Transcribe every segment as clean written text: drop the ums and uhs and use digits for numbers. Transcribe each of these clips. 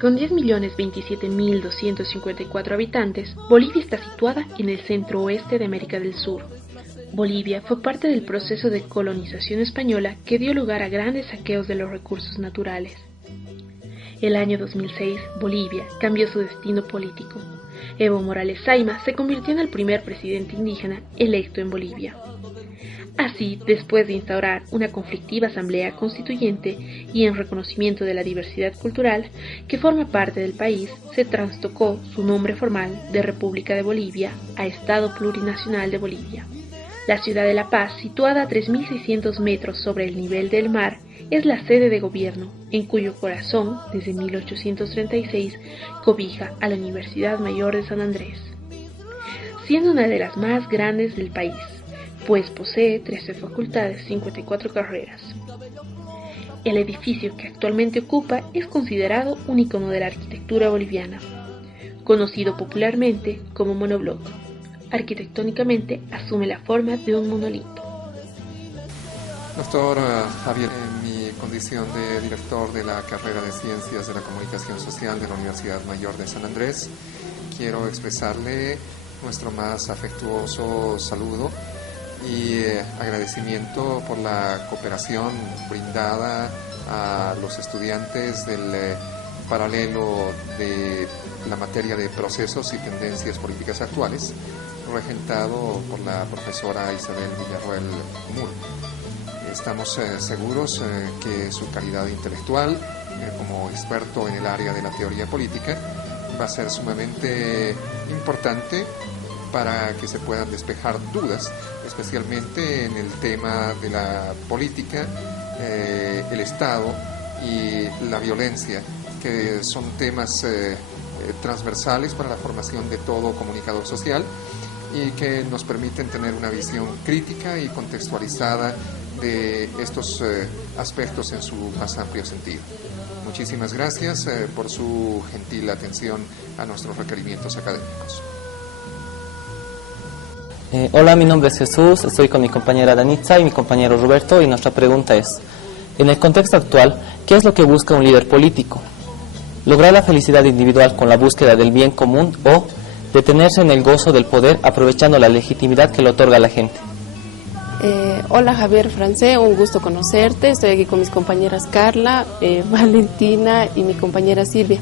Con 10.027.254 habitantes, Bolivia está situada en el centro-oeste de América del Sur. Bolivia fue parte del proceso de colonización española que dio lugar a grandes saqueos de los recursos naturales. El año 2006, Bolivia cambió su destino político. Evo Morales Saima se convirtió en el primer presidente indígena electo en Bolivia. Así, después de instaurar una conflictiva asamblea constituyente y en reconocimiento de la diversidad cultural que forma parte del país, se trastocó su nombre formal de República de Bolivia a Estado Plurinacional de Bolivia. La ciudad de La Paz, situada a 3.600 metros sobre el nivel del mar, es la sede de gobierno, en cuyo corazón, desde 1836, cobija a la Universidad Mayor de San Andrés, siendo una de las más grandes del país, pues posee 13 facultades, 54 carreras. El edificio que actualmente ocupa es considerado un icono de la arquitectura boliviana, conocido popularmente como monobloc. Arquitectónicamente asume la forma de un monolito. Doctor Javier, en mi condición de director de la carrera de Ciencias de la Comunicación Social de la Universidad Mayor de San Andrés, quiero expresarle nuestro más afectuoso saludo y agradecimiento por la cooperación brindada a los estudiantes del paralelo de la materia de procesos y tendencias políticas actuales, regentado por la profesora Isabel Villarroel Mur. Estamos seguros que su calidad intelectual como experto en el área de la teoría política va a ser sumamente importante para que se puedan despejar dudas, especialmente en el tema de la política, el Estado y la violencia, que son temas transversales para la formación de todo comunicador social y que nos permiten tener una visión crítica y contextualizada de estos aspectos en su más amplio sentido. Muchísimas gracias por su gentil atención a nuestros requerimientos académicos. Hola, mi nombre es Jesús, estoy con mi compañera Danitza y mi compañero Roberto y nuestra pregunta es, en el contexto actual, ¿qué es lo que busca un líder político? ¿Lograr la felicidad individual con la búsqueda del bien común o detenerse en el gozo del poder aprovechando la legitimidad que le otorga a la gente? Hola Javier Francé, un gusto conocerte, estoy aquí con mis compañeras Carla, Valentina y mi compañera Silvia.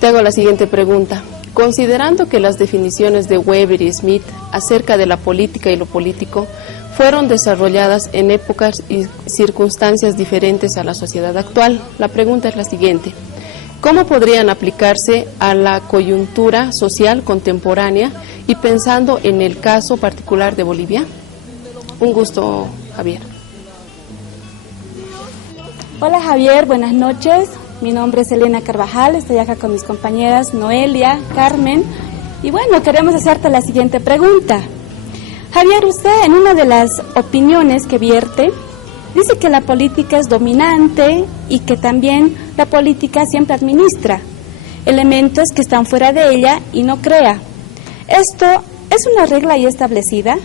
Te hago la siguiente pregunta. Considerando que las definiciones de Weber y Smith acerca de la política y lo político fueron desarrolladas en épocas y circunstancias diferentes a la sociedad actual, la pregunta es la siguiente. ¿Cómo podrían aplicarse a la coyuntura social contemporánea y pensando en el caso particular de Bolivia? Un gusto, Javier. Hola Javier, buenas noches. Mi nombre es Elena Carvajal, estoy acá con mis compañeras Noelia, Carmen. Y bueno, queremos hacerte la siguiente pregunta. Javier, usted en una de las opiniones que vierte, dice que la política es dominante y que también la política siempre administra elementos que están fuera de ella y no crea. ¿Esto es una regla ya establecida?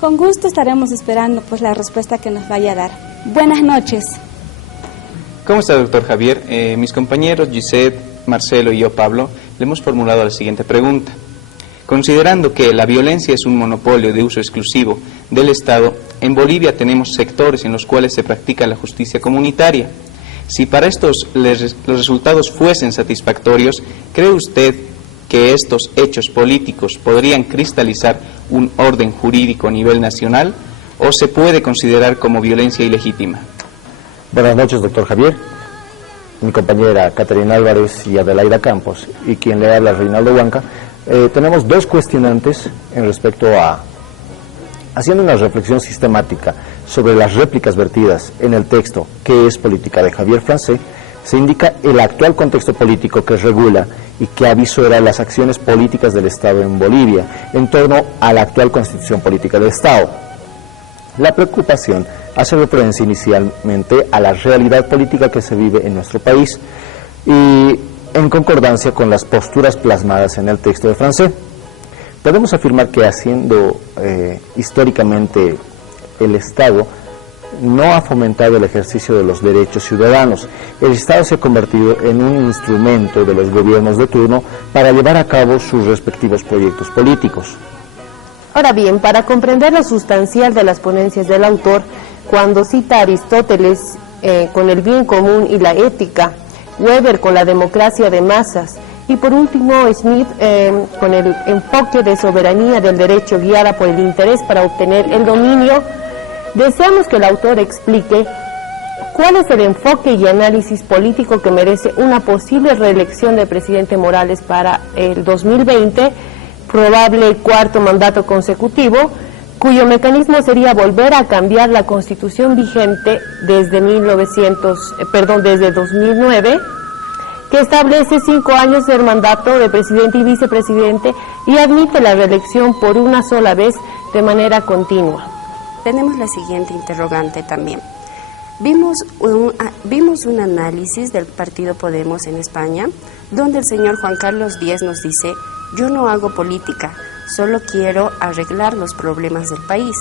Con gusto estaremos esperando pues la respuesta que nos vaya a dar. Buenas noches. ¿Cómo está, doctor Javier? Mis compañeros Gisette, Marcelo y yo, Pablo, le hemos formulado la siguiente pregunta. Considerando que la violencia es un monopolio de uso exclusivo del Estado, en Bolivia tenemos sectores en los cuales se practica la justicia comunitaria. Si para estos los resultados fuesen satisfactorios, ¿cree usted que estos hechos políticos podrían cristalizar un orden jurídico a nivel nacional o se puede considerar como violencia ilegítima? Buenas noches, doctor Javier. Mi compañera Caterina Álvarez y Adelaida Campos, y quien le habla, Reinaldo Huanca. Tenemos dos cuestionantes en respecto a, haciendo una reflexión sistemática sobre las réplicas vertidas en el texto ¿Qué es política?, de Javier Francé. Se indica el actual contexto político que regula y que avisora las acciones políticas del Estado en Bolivia en torno a la actual constitución política del Estado. La preocupación hace referencia inicialmente a la realidad política que se vive en nuestro país y en concordancia con las posturas plasmadas en el texto de Francé. Podemos afirmar que haciendo históricamente el Estado no ha fomentado el ejercicio de los derechos ciudadanos. El Estado se ha convertido en un instrumento de los gobiernos de turno para llevar a cabo sus respectivos proyectos políticos. Ahora bien, para comprender lo sustancial de las ponencias del autor, cuando cita a Aristóteles con el bien común y la ética, Weber con la democracia de masas, y por último Smith con el enfoque de soberanía del derecho guiada por el interés para obtener el dominio, deseamos que el autor explique cuál es el enfoque y análisis político que merece una posible reelección del presidente Morales para el 2020, probable cuarto mandato consecutivo, cuyo mecanismo sería volver a cambiar la Constitución vigente desde 2009, que establece 5 años de mandato de presidente y vicepresidente y admite la reelección por una sola vez de manera continua. Tenemos la siguiente interrogante también. Vimos un análisis del partido Podemos en España, donde el señor Juan Carlos Díez nos dice: yo no hago política, solo quiero arreglar los problemas del país.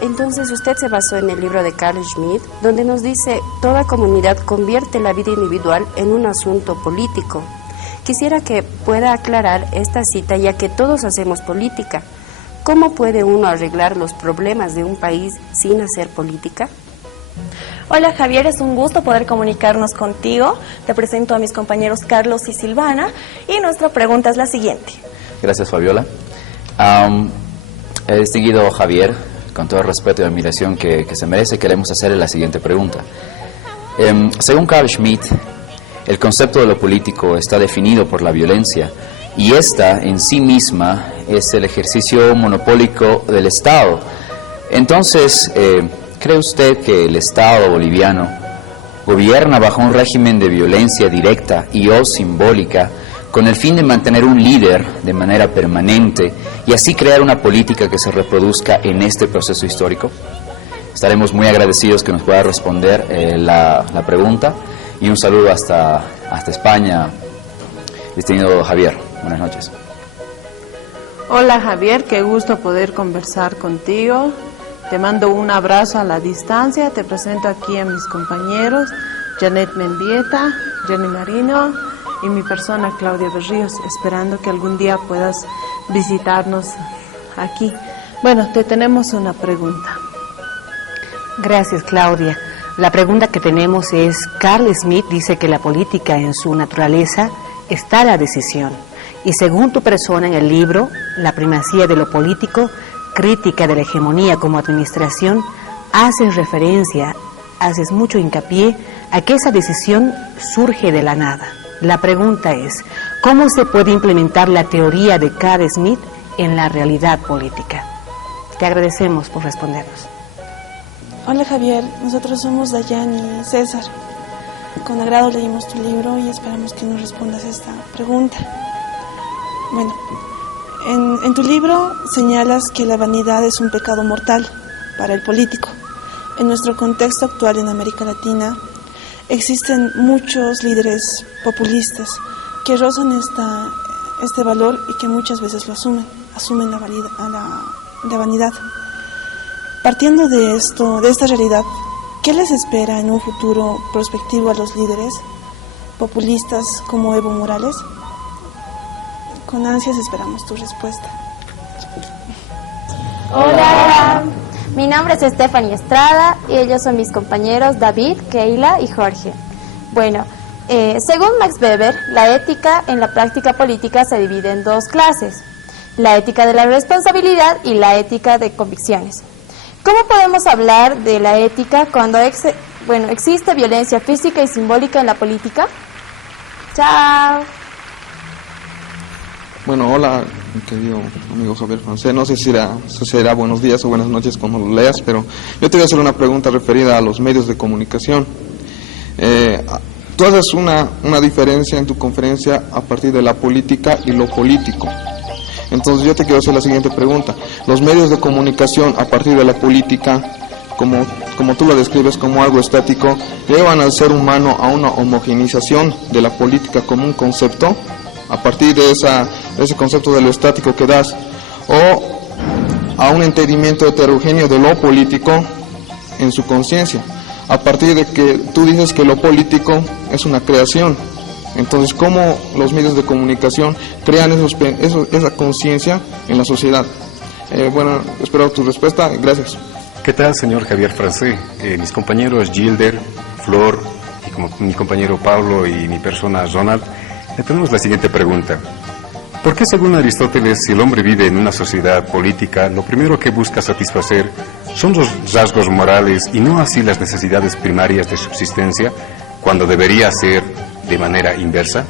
Entonces usted se basó en el libro de Carl Schmitt, donde nos dice: toda comunidad convierte la vida individual en un asunto político. Quisiera que pueda aclarar esta cita, ya que todos hacemos política. ¿Cómo puede uno arreglar los problemas de un país sin hacer política? Hola Javier, es un gusto poder comunicarnos contigo. Te presento a mis compañeros Carlos y Silvana y nuestra pregunta es la siguiente. Gracias, Fabiola. El distinguido Javier, con todo el respeto y admiración que se merece, queremos hacerle la siguiente pregunta. Según Carl Schmitt, el concepto de lo político está definido por la violencia y esta en sí misma es el ejercicio monopólico del Estado. Entonces, ¿cree usted que el Estado boliviano gobierna bajo un régimen de violencia directa y o simbólica con el fin de mantener un líder de manera permanente y así crear una política que se reproduzca en este proceso histórico? Estaremos muy agradecidos que nos pueda responder la pregunta y un saludo hasta España, distinguido Javier. Buenas noches. Hola Javier, qué gusto poder conversar contigo. Te mando un abrazo a la distancia. Te presento aquí a mis compañeros Janet Mendieta, Jenny Marino y mi persona Claudia Berríos, esperando que algún día puedas visitarnos aquí. Bueno, te tenemos una pregunta. Gracias, Claudia. La pregunta que tenemos es: Carl Schmitt dice que la política en su naturaleza está la decisión. Y según tu persona en el libro, La primacía de lo político, crítica de la hegemonía como administración, haces mucho hincapié a que esa decisión surge de la nada. La pregunta es: ¿cómo se puede implementar la teoría de Carl Schmitt en la realidad política? Te agradecemos por respondernos. Hola Javier, nosotros somos Dayani y César. Con agrado leímos tu libro y esperamos que nos respondas esta pregunta. Bueno, en tu libro señalas que la vanidad es un pecado mortal para el político. En nuestro contexto actual en América Latina existen muchos líderes populistas que rozan este valor y que muchas veces lo asumen la vanidad. Partiendo de esta realidad, ¿qué les espera en un futuro prospectivo a los líderes populistas como Evo Morales? Con ansias esperamos tu respuesta. Hola, mi nombre es Stephanie Estrada y ellos son mis compañeros David, Keila y Jorge. Bueno, según Max Weber, la ética en la práctica política se divide en dos clases: la ética de la responsabilidad y la ética de convicciones. ¿Cómo podemos hablar de la ética cuando existe violencia física y simbólica en la política? Chao. Bueno, hola, mi querido amigo Javier Francés. No sé si será buenos días o buenas noches como lo leas, pero yo te voy a hacer una pregunta referida a los medios de comunicación. Tú haces una diferencia en tu conferencia a partir de la política y lo político. Entonces yo te quiero hacer la siguiente pregunta. Los medios de comunicación a partir de la política, como tú lo describes como algo estático, llevan al ser humano a una homogeneización de la política como un concepto, a partir de ese concepto de lo estático que das, o a un entendimiento heterogéneo de lo político, en su conciencia, a partir de que tú dices que lo político es una creación. Entonces, ¿cómo los medios de comunicación crean esa conciencia en la sociedad? Bueno, espero tu respuesta. Gracias. ¿Qué tal, señor Javier Francé? Mis compañeros Gilder, Flor, y como mi compañero Pablo y mi persona Ronald, le tenemos la siguiente pregunta. ¿Por qué, según Aristóteles, si el hombre vive en una sociedad política, lo primero que busca satisfacer son los rasgos morales y no así las necesidades primarias de subsistencia, cuando debería ser de manera inversa?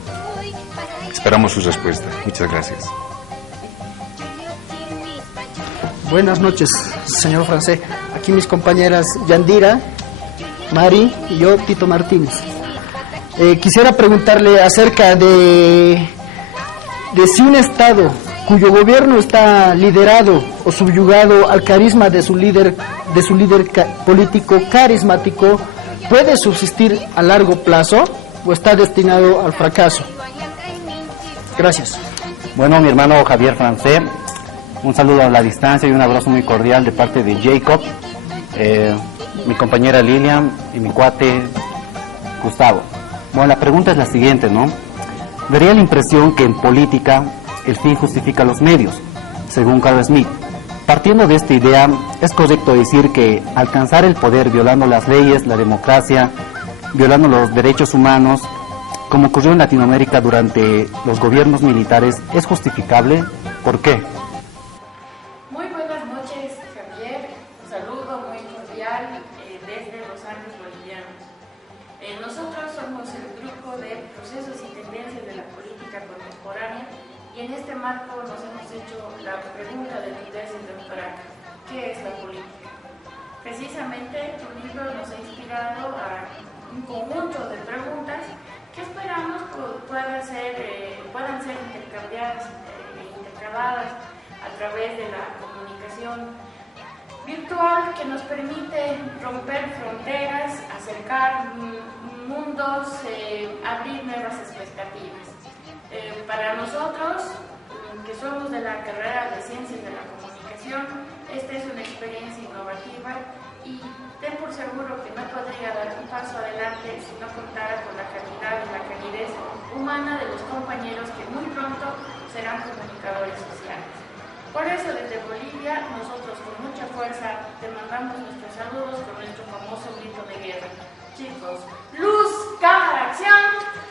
Esperamos su respuesta. Muchas gracias. Buenas noches, señor Francé. Aquí mis compañeras Yandira, Mari y yo, Tito Martínez. Quisiera preguntarle acerca de si un Estado cuyo gobierno está liderado o subyugado al carisma de su líder político carismático, ¿puede subsistir a largo plazo o está destinado al fracaso? Gracias. Bueno, mi hermano Javier Francé, un saludo a la distancia y un abrazo muy cordial de parte de Jacob, mi compañera Lilian y mi cuate Gustavo. Bueno, la pregunta es la siguiente, ¿no? Daría la impresión que en política el fin justifica los medios, según Carl Smith. Partiendo de esta idea, es correcto decir que alcanzar el poder violando las leyes, la democracia, violando los derechos humanos, como ocurrió en Latinoamérica durante los gobiernos militares, es justificable. ¿Por qué? Muy buenas noches, Javier. Un saludo muy cordial desde los Andes bolivianos. Nosotros somos el grupo de procesos y tendencias de la política contemporánea y en este marco nos hemos hecho la pregunta de tu tesis de doctorado: ¿qué es la política? Precisamente tu libro nos ha inspirado a un conjunto de preguntas que esperamos puedan ser intercambiadas e intercaladas a través de la comunicación virtual, que nos permite romper fronteras, acercar mundos, abrir nuevas expectativas. Para nosotros, que somos de la carrera de Ciencias de la Comunicación, esta es una experiencia innovativa y ten por seguro que no podría dar un paso adelante si no contara con la calidad y la calidez humana de los compañeros que muy pronto serán comunicadores sociales. Por eso, desde Bolivia, nosotros con mucha fuerza te mandamos nuestros saludos con nuestro famoso grito de guerra. Chicos, luz, cámara, acción.